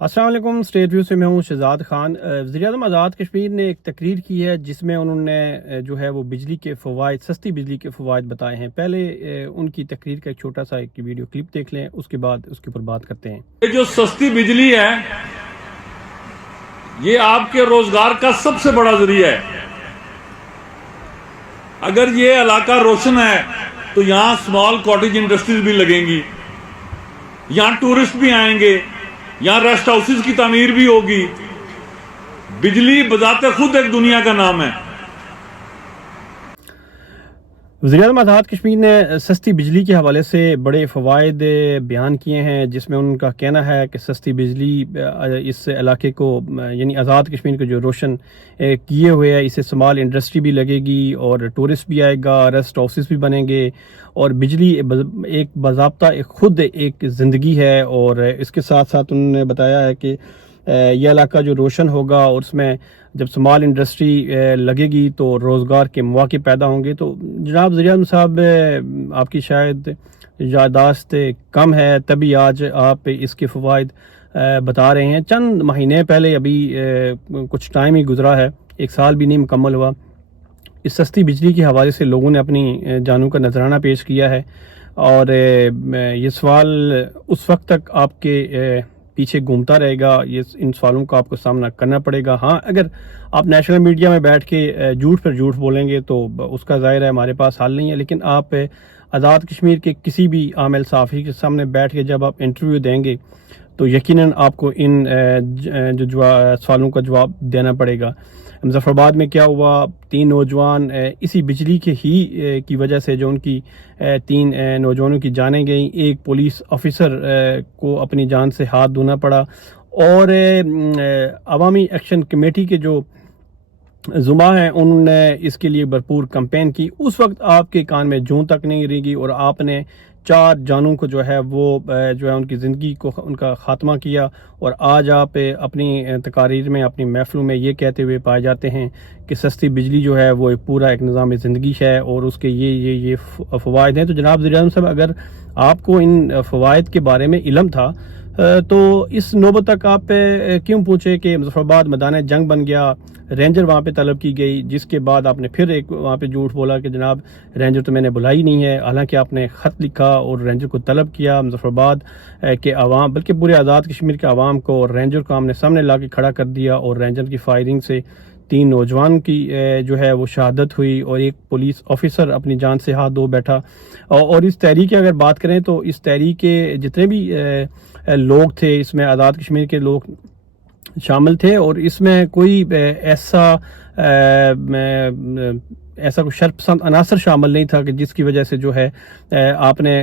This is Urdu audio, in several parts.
السلام علیکم، اسٹیٹ ویو سے میں ہوں شہزاد خان۔ وزیر اعظم آزاد کشمیر نے ایک تقریر کی ہے جس میں انہوں نے جو ہے وہ بجلی کے فوائد، سستی بجلی کے فوائد بتائے ہیں۔ پہلے ان کی تقریر کا ایک چھوٹا سا ایک ویڈیو کلپ دیکھ لیں، اس کے بعد اس کے اوپر بات کرتے ہیں۔ یہ جو سستی بجلی ہے یہ آپ کے روزگار کا سب سے بڑا ذریعہ ہے۔ اگر یہ علاقہ روشن ہے تو یہاں سمال کاٹیج انڈسٹریز بھی لگیں گی، یہاں ٹورسٹ بھی آئیں گے، یہاں ریسٹ ہاؤسز کی تعمیر بھی ہوگی۔ بجلی بذات خود ایک دنیا کا نام ہے۔ وزیر اعظم آزاد کشمیر نے سستی بجلی کے حوالے سے بڑے فوائد بیان کیے ہیں، جس میں ان کا کہنا ہے کہ سستی بجلی اس علاقے کو، یعنی آزاد کشمیر کو جو روشن کیے ہوئے ہے، اسے سمال انڈسٹری بھی لگے گی اور ٹورسٹ بھی آئے گا، ریسٹ ہاؤسز بھی بنیں گے، اور بجلی ایک باضابطہ خود ایک زندگی ہے۔ اور اس کے ساتھ ساتھ انہوں نے بتایا ہے کہ یہ علاقہ جو روشن ہوگا اور اس میں جب سمال انڈسٹری لگے گی تو روزگار کے مواقع پیدا ہوں گے۔ تو جناب وزیر اعظم صاحب، آپ کی شاید یادداشت کم ہے، تبھی آج آپ اس کے فوائد بتا رہے ہیں۔ چند مہینے پہلے، ابھی کچھ ٹائم ہی گزرا ہے، ایک سال بھی نہیں مکمل ہوا، اس سستی بجلی کے حوالے سے لوگوں نے اپنی جانوں کا نذرانہ پیش کیا ہے، اور یہ سوال اس وقت تک آپ کے پیچھے گھومتا رہے گا، ان سوالوں کا آپ کو سامنا کرنا پڑے گا۔ ہاں، اگر آپ نیشنل میڈیا میں بیٹھ کے جھوٹ پر جھوٹ بولیں گے تو اس کا ظاہر ہے ہمارے پاس حل نہیں ہے، لیکن آپ آزاد کشمیر کے کسی بھی عامل صحافی کے سامنے بیٹھ کے جب آپ انٹرویو دیں گے تو یقیناً آپ کو ان جو سوالوں کا جواب دینا پڑے گا۔ مظفر آباد میں کیا ہوا؟ 3 نوجوان اسی بجلی کے ہی کی وجہ سے، جو ان کی 3 نوجوانوں کی جانیں گئیں، ایک پولیس آفیسر کو اپنی جان سے ہاتھ دھونا پڑا، اور عوامی ایکشن کمیٹی کے جو زمرہ ہیں انہوں نے اس کے لیے بھرپور کمپین کی۔ اس وقت آپ کے کان میں جوں تک نہیں رہی اور آپ نے 4 جانوں کو جو ہے وہ ان کی زندگی کو، ان کا خاتمہ کیا، اور آج آپ اپنی تقاریر میں، اپنی محفلوں میں یہ کہتے ہوئے پائے جاتے ہیں کہ سستی بجلی جو ہے وہ ایک نظام زندگی ہے اور اس کے یہ فوائد ہیں۔ تو جناب وزیر اعظم صاحب، اگر آپ کو ان فوائد کے بارے میں علم تھا تو اس نوبت تک آپ کیوں پوچھے کہ مظفر آباد میدان جنگ بن گیا، رینجر وہاں پہ طلب کی گئی، جس کے بعد آپ نے پھر ایک وہاں پہ جھوٹ بولا کہ جناب رینجر تو میں نے بلائی نہیں ہے، حالانکہ آپ نے خط لکھا اور رینجر کو طلب کیا۔ مظفر آباد کے عوام، بلکہ پورے آزاد کشمیر کے عوام کو اور رینجر کو آمنے سامنے لا کے کھڑا کر دیا، اور رینجر کی فائرنگ سے 3 نوجوان کی جو ہے وہ شہادت ہوئی، اور ایک پولیس آفیسر اپنی جان سے ہاتھ دھو بیٹھا۔ اور اس تحریک کی اگر بات کریں تو اس تحریک کے جتنے بھی لوگ تھے، اس میں آزاد کشمیر کے لوگ شامل تھے، اور اس میں کوئی ایسا کوئی شرپسند عناصر شامل نہیں تھا کہ جس کی وجہ سے جو ہے آپ نے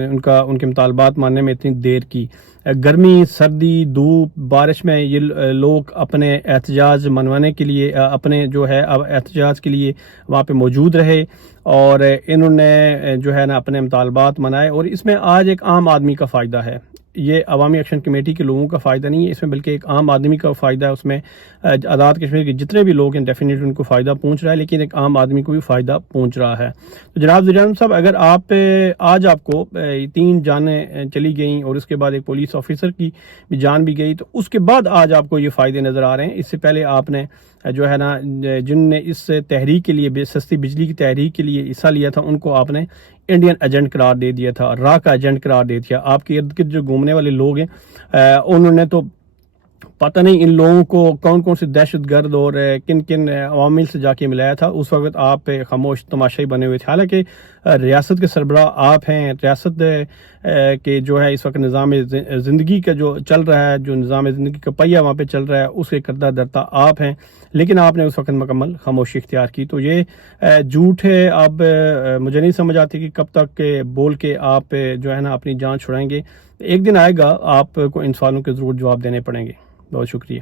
ان کے مطالبات ماننے میں اتنی دیر کی۔ گرمی، سردی، دھوپ، بارش میں یہ لوگ اپنے احتجاج منوانے کے لیے، اپنے جو ہے احتجاج کے لیے وہاں پہ موجود رہے، اور انہوں نے جو ہے نا اپنے مطالبات منائے۔ اور اس میں آج ایک عام آدمی کا فائدہ ہے، یہ عوامی ایکشن کمیٹی کے لوگوں کا فائدہ نہیں ہے، اس میں بلکہ ایک عام آدمی کا فائدہ ہے۔ اس میں آزاد کشمیر کے جتنے بھی لوگ ہیں ڈیفینیٹلی ان کو فائدہ پہنچ رہا ہے، لیکن ایک عام آدمی کو بھی فائدہ پہنچ رہا ہے۔ تو جناب وزیر اعظم صاحب، اگر آج آپ کو 3 جانیں چلی گئیں اور اس کے بعد ایک پولیس آفیسر کی بھی جان بھی گئی، تو اس کے بعد آج آپ کو یہ فائدے نظر آ رہے ہیں۔ اس سے پہلے آپ نے جو ہے نا، جن نے اس تحریک کے لیے، سستی بجلی کی تحریک کے لیے حصہ لیا تھا، ان کو آپ نے انڈین ایجنٹ قرار دے دیا تھا، را کا ایجنٹ قرار دے دیا۔ آپ کے ارد گرد جو گھومنے والے لوگ ہیں، انہوں نے تو پتہ نہیں ان لوگوں کو کون کون سے دہشت گرد اور کن کن عوامل سے جا کے ملایا تھا۔ اس وقت آپ خاموش تماشائی بنے ہوئے تھے، حالانکہ ریاست کے سربراہ آپ ہیں، ریاست کے جو ہے اس وقت نظام زندگی کا جو چل رہا ہے، جو نظام زندگی کا پہیہ وہاں پہ چل رہا ہے، اس کے کردہ درتا آپ ہیں، لیکن آپ نے اس وقت مکمل خاموشی اختیار کی۔ تو یہ جھوٹ ہے۔ اب مجھے نہیں سمجھ آتی کہ کب تک بول کے آپ جو ہے نا اپنی جان چھڑائیں گے۔ ایک دن آئے گا آپ کو ان سوالوں کے ضرور جواب دینے پڑیں گے۔ بہت شکریہ۔